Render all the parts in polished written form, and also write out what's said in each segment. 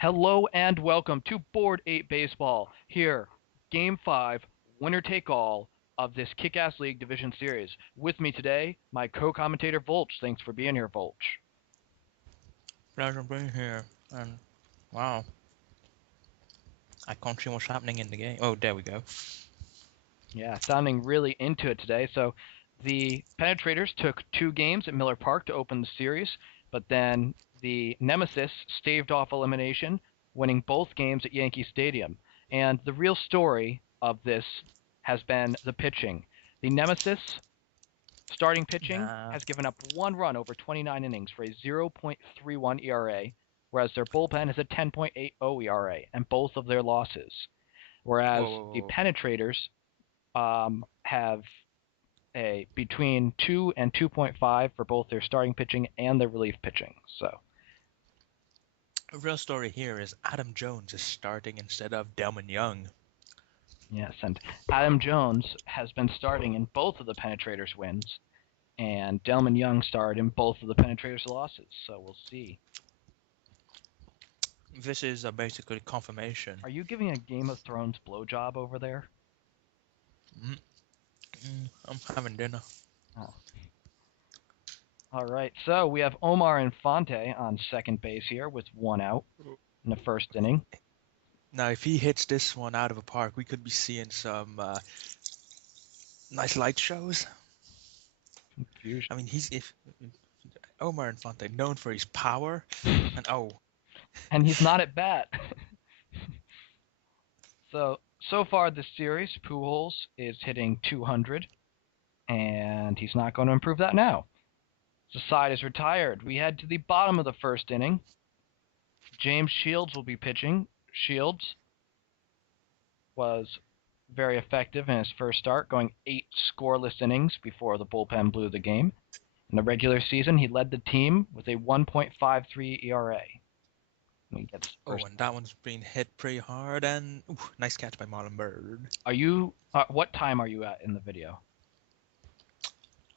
Hello and welcome to Board 8 Baseball. Here, Game 5, winner take all of this Kick-Ass League Division Series. With me today, my co-commentator Volch. Thanks for being here, Volch. Pleasure being here. And wow, I can't see what's happening in the game. Oh, there we go. Yeah, sounding really into it today. So, the Penetrators took 2 games at Miller Park to open the series, but then the Nemesis staved off elimination, winning both games at Yankee Stadium. And the real story of this has been the pitching. The Nemesis starting pitching has given up 1 run over 29 innings for a 0.31 ERA, whereas their bullpen has a 10.80 ERA, and both of their losses. Whereas the Penetrators have a between 2 and 2.5 for both their starting pitching and their relief pitching. So, The real story here is Adam Jones is starting instead of Delman Young. yes, and Adam Jones has been starting in both of the Penetrators' wins, and Delman Young starred in both of the Penetrators' losses. So we'll see. This is basically confirmation. Are you giving a Game of Thrones blowjob over there? I'm having dinner. Oh. All right, so we have Omar Infante on second base here with 1 out in the first inning. Now, if he hits this one out of the park, we could be seeing some nice light shows. Confusion. I mean, Omar Infante known for his power, and he's not at bat. So far this series, Pujols is hitting 200, and he's not going to improve that now. The side is retired. We head to the bottom of the first inning. James Shields will be pitching. Shields was very effective in his first start, going 8 scoreless innings before the bullpen blew the game. In the regular season, he led the team with a 1.53 ERA. And that one's been hit pretty hard, and nice catch by Marlon Bird. Are you? What time are you at in the video?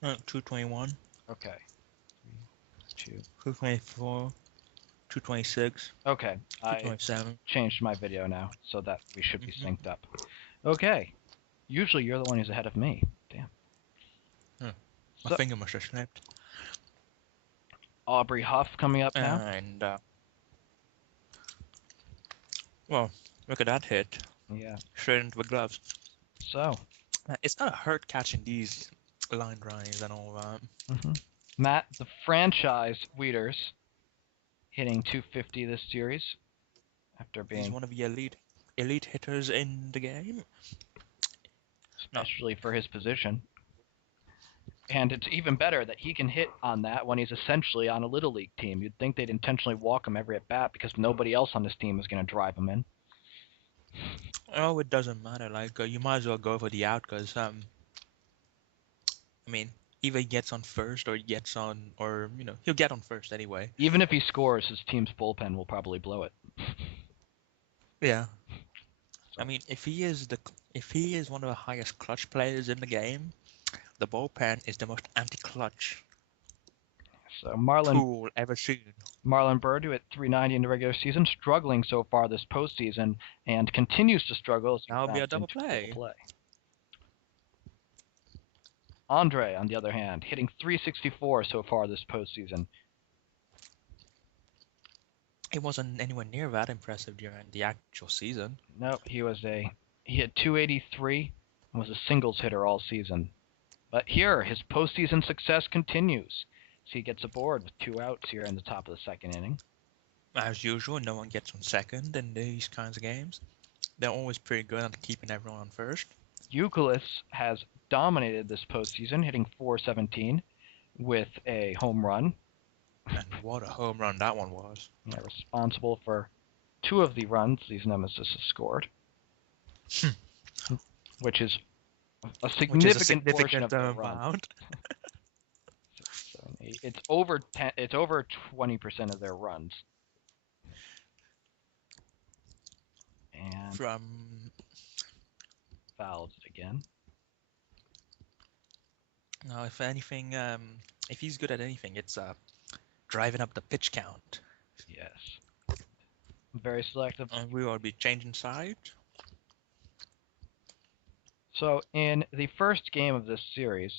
2:21. Okay. 2:24. 2:26. Okay. 2:27. I changed my video now so that we should be synced up. Okay. Usually you're the one who's ahead of me. Damn. My finger must have snapped. Aubrey Huff coming up now. And well, look at that hit. Yeah. Straight into the gloves. So. It's not a hurt catching these line drives and all that. Matt, the franchise Wieters, hitting 250 this series after being. He's one of the elite hitters in the game. Especially for his position. And it's even better that he can hit on that when he's essentially on a Little League team. You'd think they'd intentionally walk him every at bat because nobody else on this team is going to drive him in. Oh, it doesn't matter. Like, you might as well go for the out because, I mean, either he gets on first or he gets on, or, he'll get on first anyway. Even if he scores, his team's bullpen will probably blow it. Yeah. I mean, if he is one of the highest clutch players in the game, the bullpen is the most anti-clutch tool ever seen. Marlon Bird, who hit 390 in the regular season, struggling so far this postseason and continues to struggle. Now it'll be a double play. Andre, on the other hand, hitting 364 so far this postseason. He wasn't anywhere near that impressive during the actual season. No, he hit 283 and was a singles hitter all season. But here, his postseason success continues. So he gets aboard with 2 outs here in the top of the second inning. As usual, no one gets on second in these kinds of games. They're always pretty good at keeping everyone on first. Youkilis has dominated this postseason, hitting 417 with a home run. And what a home run that one was. Yeah, responsible for 2 of the runs these Nemesis have scored. Which is a significant portion of their run. It's over 20% of their runs. And fouled it again. Now, if anything, if he's good at anything, it's driving up the pitch count. Yes. Very selective. And we will be changing sides. So in the first game of this series,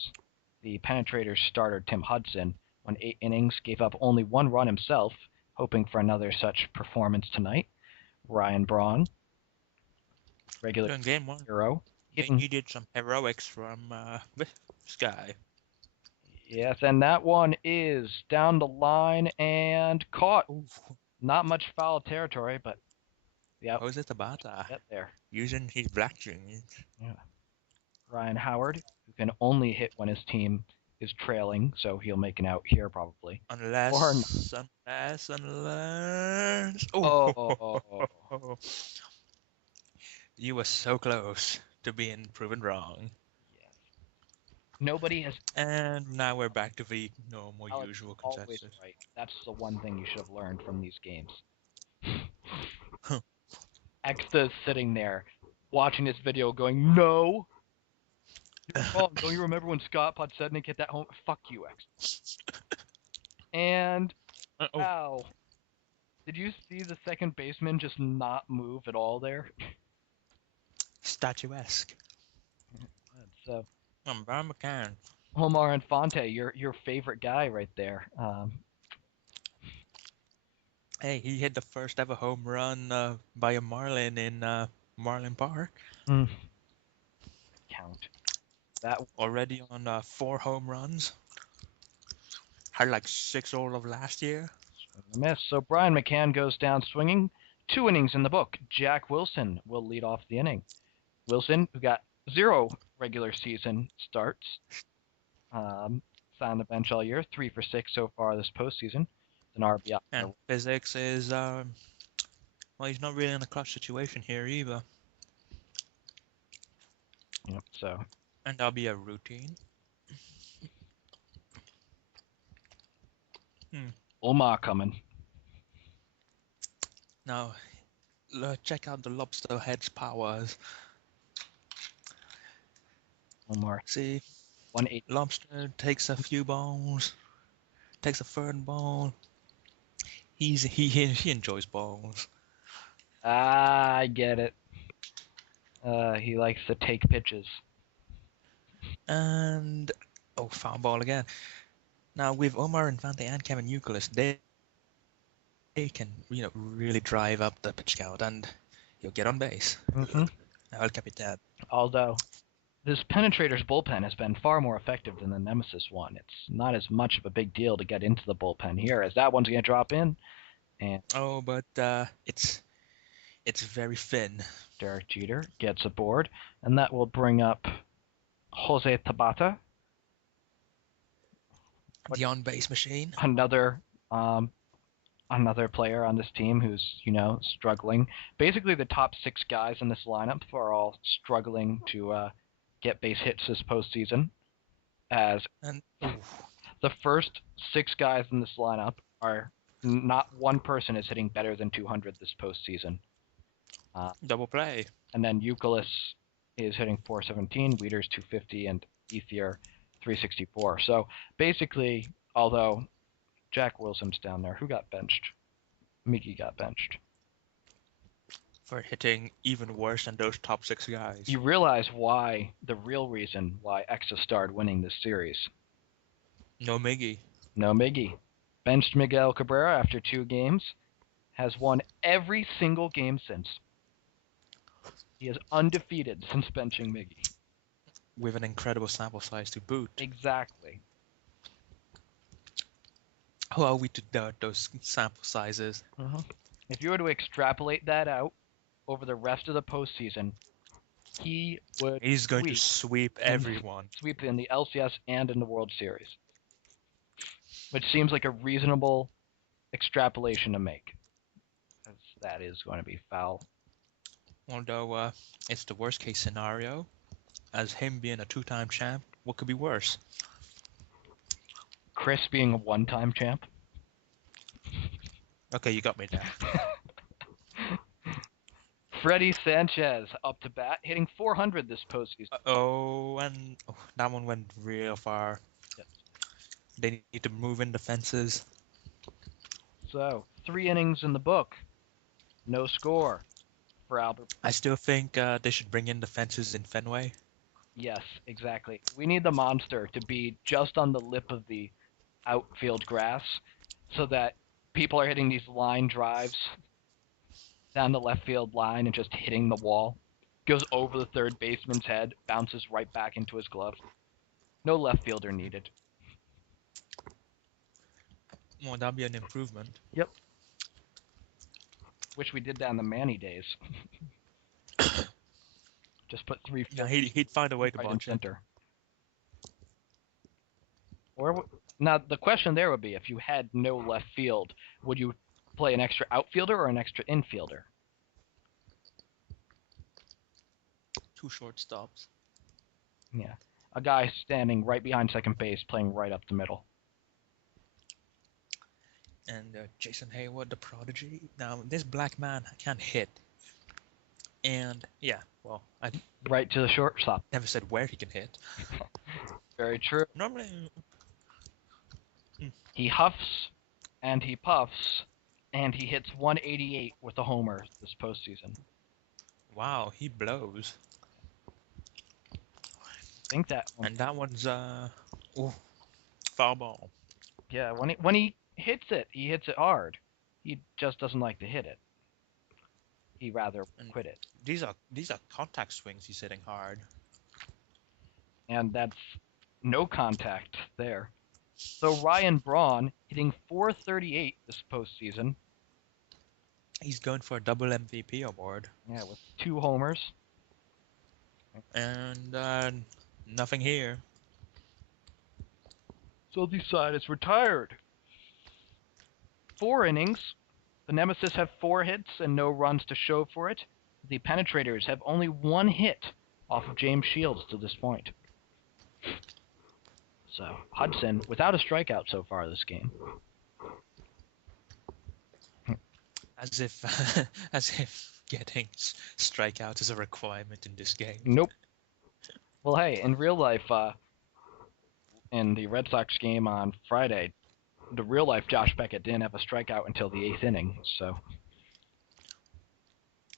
the Penetrators starter Tim Hudson went 8 innings, gave up only 1 run himself, hoping for another such performance tonight. Ryan Braun, regular In game 1, hero. they needed some heroics from this guy. Yes, and that one is down the line and caught. Ooh. Not much foul territory, but yeah, How's it about get there. using his black jeans? Yeah. Ryan Howard, who can only hit when his team is trailing, so he'll make an out here probably. Unless. Oh, Oh, you were so close to being proven wrong. yes. Nobody has And now we're back to the normal, Alex usual always consensus. right. That's the one thing you should have learned from these games. Exta is sitting there watching this video going, no. Oh, don't you remember when Scott Podsednik hit that home? Fuck you, Exta. And, Oh, ow. Did you see the second baseman just not move at all there? statuesque. So, Brian McCann. Omar Infante, your favorite guy right there. Hey, he hit the first ever home run by a Marlin in Marlin Park. Count. That Already on 4 home runs. Had like 6 all of last year. miss. So Brian McCann goes down swinging. 2 innings in the book. Jack Wilson will lead off the inning. Wilson, who got 0 regular season starts, sat on the bench all year, 3 for 6 so far this postseason. An RBI. And physics is, well, he's not really in a clutch situation here either. Yep, so. And that'll be a routine. Omar coming. Now, check out the lobster head's powers. Omar. See, 180. lobster takes a few balls, takes a third ball. He enjoys balls. I get it. He likes to take pitches. And foul ball again. Now with Omar Infante and Kevin Youkilis, they can really drive up the pitch count and you'll get on base. El Capitan. Although this Penetrator's bullpen has been far more effective than the Nemesis one. It's not as much of a big deal to get into the bullpen here, as that one's going to drop in. And but it's very thin. Derek Jeter gets aboard, and that will bring up Jose Tabata. The on-base machine. Another player on this team who's, struggling. Basically, the top 6 guys in this lineup are all struggling to get base hits this postseason. As the first 6 guys in this lineup are not one person is hitting better than 200 this postseason. Double play. And then Youkilis is hitting 417, Wieters 250, and Ethier 364. So basically, although Jack Wilson's down there, who got benched? Miggy got benched. For hitting even worse than those top 6 guys. You realize why, the real reason why Exta started winning this series. No Miggy. No Miggy. Benched Miguel Cabrera after 2 games. Has won every single game since. He is undefeated since benching Miggy. With an incredible sample size to boot. Exactly. How are we to doubt those sample sizes? If you were to extrapolate that out over the rest of the postseason, he's going to sweep everyone. Sweep in the LCS and in the World Series. Which seems like a reasonable extrapolation to make. That is going to be foul. Although it's the worst case scenario, as him being a 2-time champ, what could be worse? Chris being a 1-time champ. Okay, you got me there. Freddie Sanchez up to bat, hitting 400 this postseason. And that one went real far. Yep. They need to move in the fences. So, 3 innings in the book. No score for Albert. I still think they should bring in the fences in Fenway. Yes, exactly. We need the monster to be just on the lip of the outfield grass so that people are hitting these line drives down the left field line and just hitting the wall. Goes over the third baseman's head, bounces right back into his glove. No left fielder needed. Well, that'd be an improvement. Yep. Wish we did that in the Manny days. Just put three Yeah, fields he'd find a way to right in botch it. center. Or now the question there would be, if you had no left field, would you play an extra outfielder or an extra infielder? 2 shortstops. Yeah. A guy standing right behind second base, playing right up the middle. And Jason Hayward, the prodigy. Now, this black man can't hit. And, yeah, well, I Right to the shortstop. never said where he can hit. Very true. Normally, He huffs and he puffs, and he hits 188 with a homer this postseason. wow, he blows. I think that one. And that one's, ooh, foul ball. Yeah, when he hits it hard. He just doesn't like to hit it. He'd rather quit it. These are contact swings he's hitting hard. And that's no contact there. So Ryan Braun hitting 438 this postseason. He's going for a double MVP award. Yeah, with 2 homers. And nothing here. So the side is retired. 4 innings. The Nemesis have 4 hits and no runs to show for it. The Penetrators have only 1 hit off of James Shields to this point. So Hudson without a strikeout so far this game. As if getting strikeouts is a requirement in this game. Nope. Well, hey, in real life, in the Red Sox game on Friday, the real life Josh Beckett didn't have a strikeout until the 8th inning. So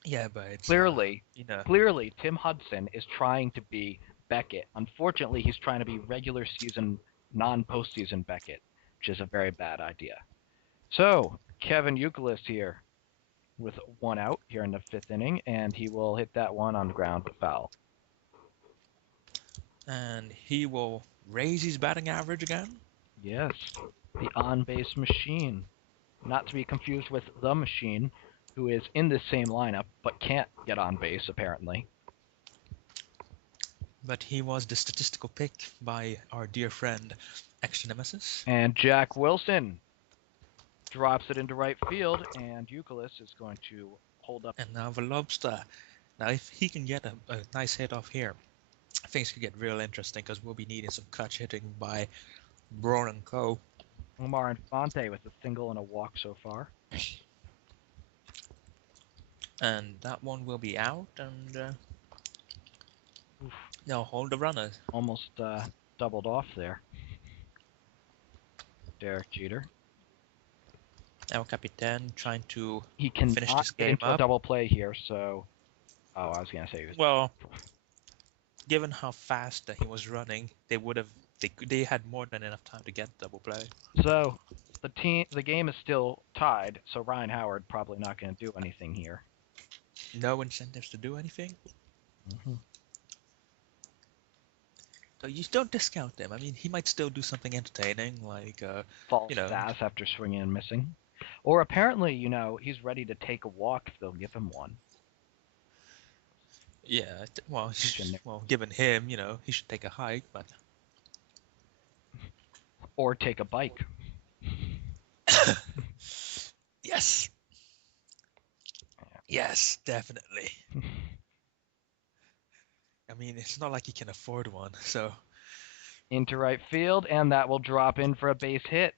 Yeah, but it's, clearly, you know, clearly Tim Hudson is trying to be Beckett. Unfortunately, he's trying to be regular season, non-postseason Beckett, which is a very bad idea. So Kevin Youkilis here with 1 out here in the 5th inning, and he will hit that one on the ground foul. and he will raise his batting average again. Yes, the on-base machine. Not to be confused with the machine, who is in this same lineup, but can't get on base, apparently. But he was the statistical pick by our dear friend, Extra Nemesis. And Jack Wilson drops it into right field, and Youkilis is going to hold up. And now the Lobster. Now, if he can get a nice hit off here, things could get real interesting because we'll be needing some clutch hitting by Braun and Co. Omar Infante with a single and a walk so far. And that one will be out, and no, hold the runners. Almost doubled off there. Derek Jeter. El Capitan trying to He can finish this get game into a up. double play here, so... Oh, I was going to say he was... Well, given how fast that he was running, they had more than enough time to get double play. So, the game is still tied, so Ryan Howard probably not going to do anything here. No incentives to do anything. Mm-hmm. So you don't discount them. I mean, he might still do something entertaining, like False pass after swinging and missing. Or apparently, he's ready to take a walk if they'll give him one. Yeah, well, given him, he should take a hike, but... Or take a bike. Yes! Yes, definitely. I mean, it's not like he can afford one, so... Into right field, and that will drop in for a base hit.